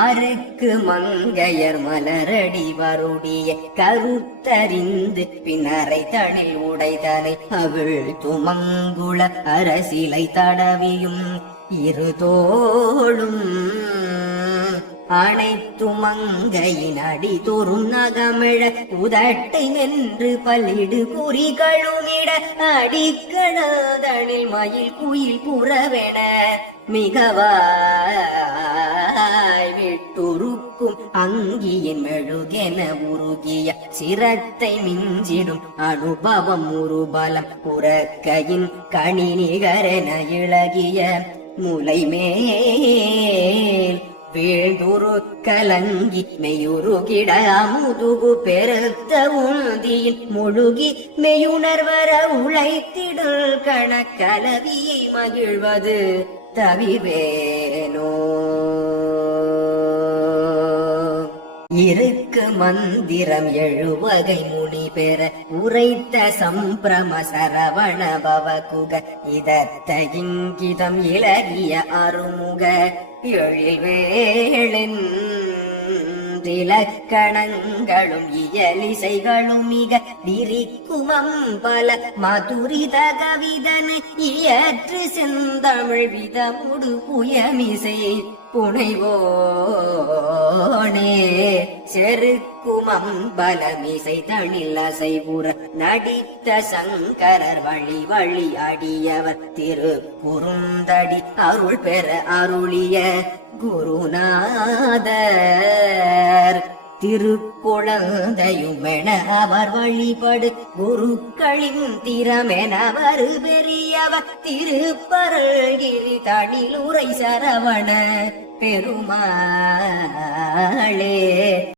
அருக்கு மங்கையர் மலரடி வருடிய கருத்தறிந்து பின்னரை தழில் உடைதனை அவள் துமங்குள அரசிலை தடவியும் இருதோளும். அனைத்து மங்கையின் அடி தோறும் நகமிழ உதட்டை வென்று பல்லிடு குறி கழுமிட அடிக்கணதனில் மயில் குயில் புறவென மிகவா விட்டுருக்கும் அங்கியின் மெழுகென உருகிய சிரத்தை மிஞ்சிடும் அனுபவம் உருபலம் உறக்கையின் கணி நிகரென இழகிய முலைமேல் வீழ்ந்துரு கலங்கி மெயுருகிட அமுதுகு பெருத்த உந்தியில் முழுகி மெயுணர்வர உழைத்திடல் கணக்கலவியை மகிழ்வது தவிவேனோ. இருக்கு மந்திரம் எழுவகை முனி பெற உரைத்த சம்பிரம சரவண பவகுக இதத்த இங்கிதம் இலகிய அருமுக. எழில் வேளின் இலக்கணங்களும் இயலிசைகளும் மிக விரிக்குமம் பல மதுரித கவிதனை இயற்று செந்தமிழ் விதமுடு புயமிசை. புனைவோனே செருக்குமம் பலமிசை தனில் அசைவுற நடித்த சங்கரர் வழி வழி அடியவர் திரு குறுந்தடி அருள் பெற அருளிய குருநாதர். திருக்குழந்தையுமென அவர் வழிபடு குருக்களின் திறமென அவர் பெரியவர். திருப்பரல்கிரி தனிலுரை சரவண பெருமாளே.